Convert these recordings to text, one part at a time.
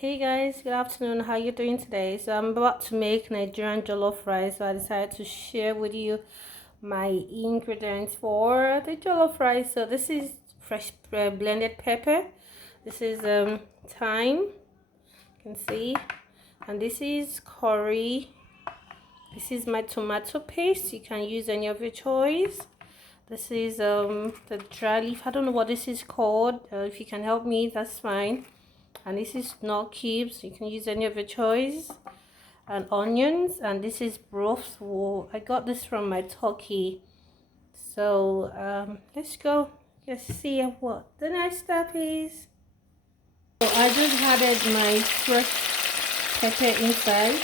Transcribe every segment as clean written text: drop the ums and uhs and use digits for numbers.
Hey guys, good afternoon. How you doing today? So I'm about to make Nigerian jollof rice. So I decided to share with you my ingredients for the jollof rice. So this is fresh blended pepper. This is thyme, you can see, and this is curry. This is my tomato paste. You can use any of your choice. This is the dry leaf. I don't know what this is called. If you can help me, that's fine. And this is not cubes, you can use any of your choice, and onions, and this is broth. I got this from my turkey. So let's go. Let's see what the next step is. So I just added my fresh pepper inside.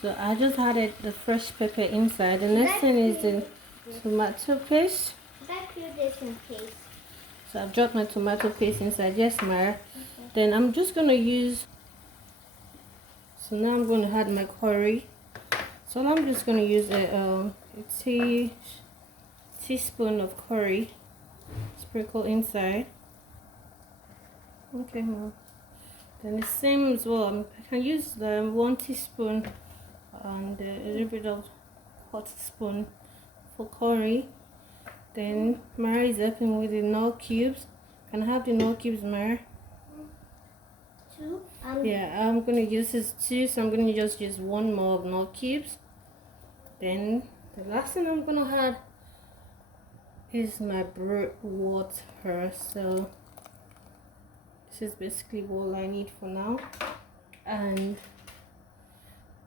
So I just added the fresh pepper inside. The next thing is the tomato paste. So I've dropped my tomato paste inside. Yes, Mara. Then I'm just going to use, so now I'm going to add my curry. So now I'm just going to use a teaspoon of curry, sprinkle inside. Okay, Mom. Then the same as well, I can use the 1 teaspoon and a little bit of 1/4 teaspoon for curry. Then Mara is helping with the no cubes. Can I have the no cubes, Mara? 2? Yeah, I'm going to use this 2, so I'm going to just use 1 more of no cubes. Then the last thing I'm going to add is my broth water. So this is basically all I need for now. And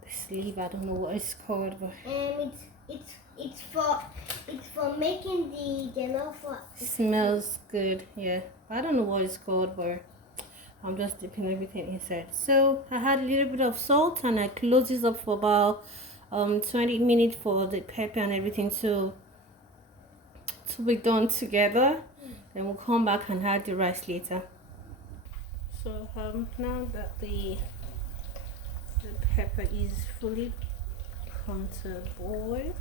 the sleeve, I don't know what it's called, but it's for making the jollof. Smells good. Yeah, I don't know what it's called, but I'm just dipping everything inside. So I had a little bit of salt, and I close this up for about 20 minutes for the pepper and everything to be done together. Then we'll come back and add the rice later. So now that the pepper is fully come to boil,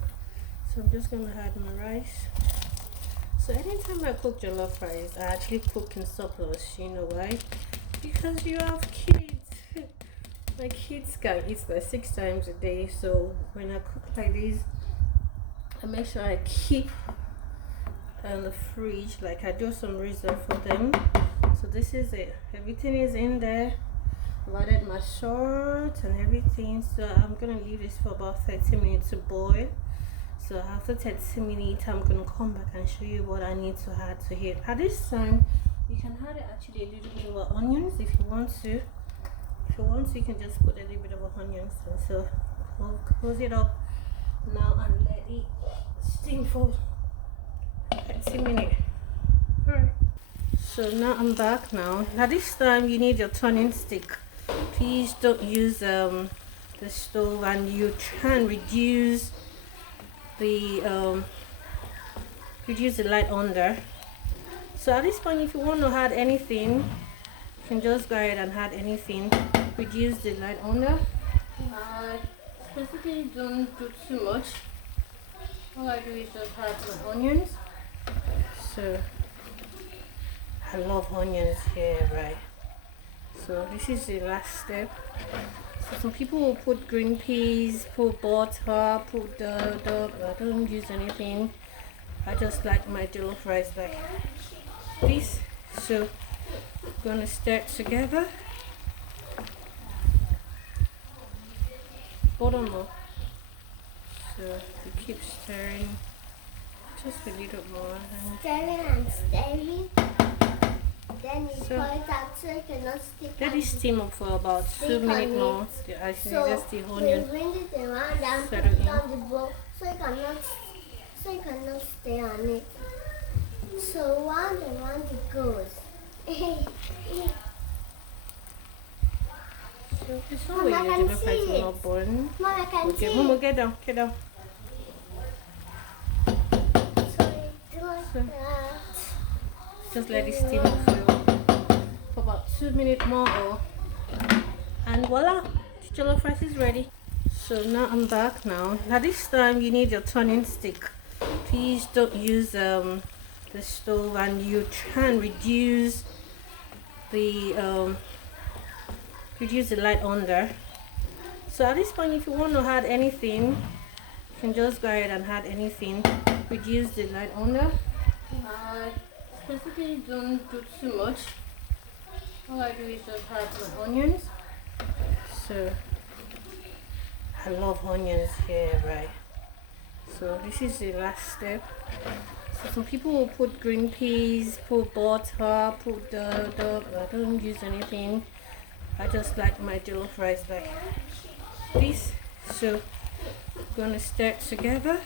so I'm just gonna add my rice. So anytime I cook jollof rice, I actually cook in surplus. You know why? Because you have kids. My kids can eat like 6 times a day, so when I cook like this, I make sure I keep in the fridge, like I do some reserve for them. So this is it, everything is in there. I've added my salt and everything, so I'm gonna leave this for about 30 minutes to boil. So after 30 minutes, I'm gonna come back and show you what I need to add to it. At this time, you can add actually a little bit of onions if you want to. If you want to, you can just put a little bit of onions. And so we'll close it up now and let it steam for 30 minutes. Alright. So now I'm back now. At this time, you need your turning stick. Please don't use the stove, and you try and reduce the light under. So at this point, if you want to add anything, you can just go ahead and add anything. Reduce the light under. Specifically, don't do too much. All I do is just add my onions. So I love onions here, right? So this is the last step. So some people will put green peas, put butter, put the I don't use anything. I just like my jollof rice like this. So I'm gonna stir it together. Hold on more. So you keep stirring just a little more. Stirring and stirring. Then you pour it out so it cannot stick. Let it steam up for about 2 minutes more. I think that's the onion. So bring it around and put it on the bowl so you cannot stay on it. So round and round it goes. So it's not really the jollof rice is not boiling. Mom, I can see. Okay, Momo, get down, get down. So just let it steam up for about 2 minutes more, and voila, the jollof rice is ready. So now I'm back now. Now this time you need your turning stick. Please don't use the stove, and you try and reduce the reduce the light on there. So at this point, if you want to add anything, you can just go ahead and add anything. Reduce the light on there. I specifically don't do too much. All I do is just add my onions. So I love onions here, right? So this is the last step. So some people will put green peas, put butter, put the I don't use anything. I just like my jollof rice like this. So I'm gonna stir it together.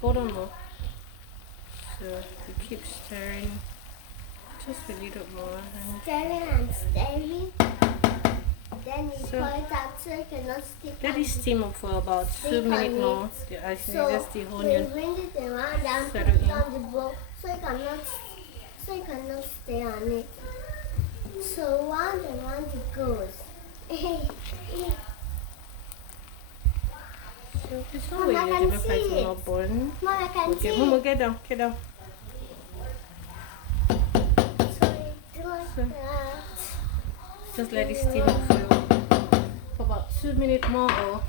Hold on more. So we keep stirring just a little more. Stirring and stirring. Then you pour it out so it cannot stick. Let it steam up for about 2 minutes more. I think that's the onion. Bring it around and put Settle it in. on the bowl so it cannot stay on it. So round and round it goes. So it's not really the jollof rice is not burn. Mom, I can see Okay, Momo, get down, get down. So you do like So- that. Just let it steam up for about 2 minutes more,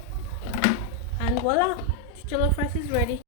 and voila, the jollof rice is ready.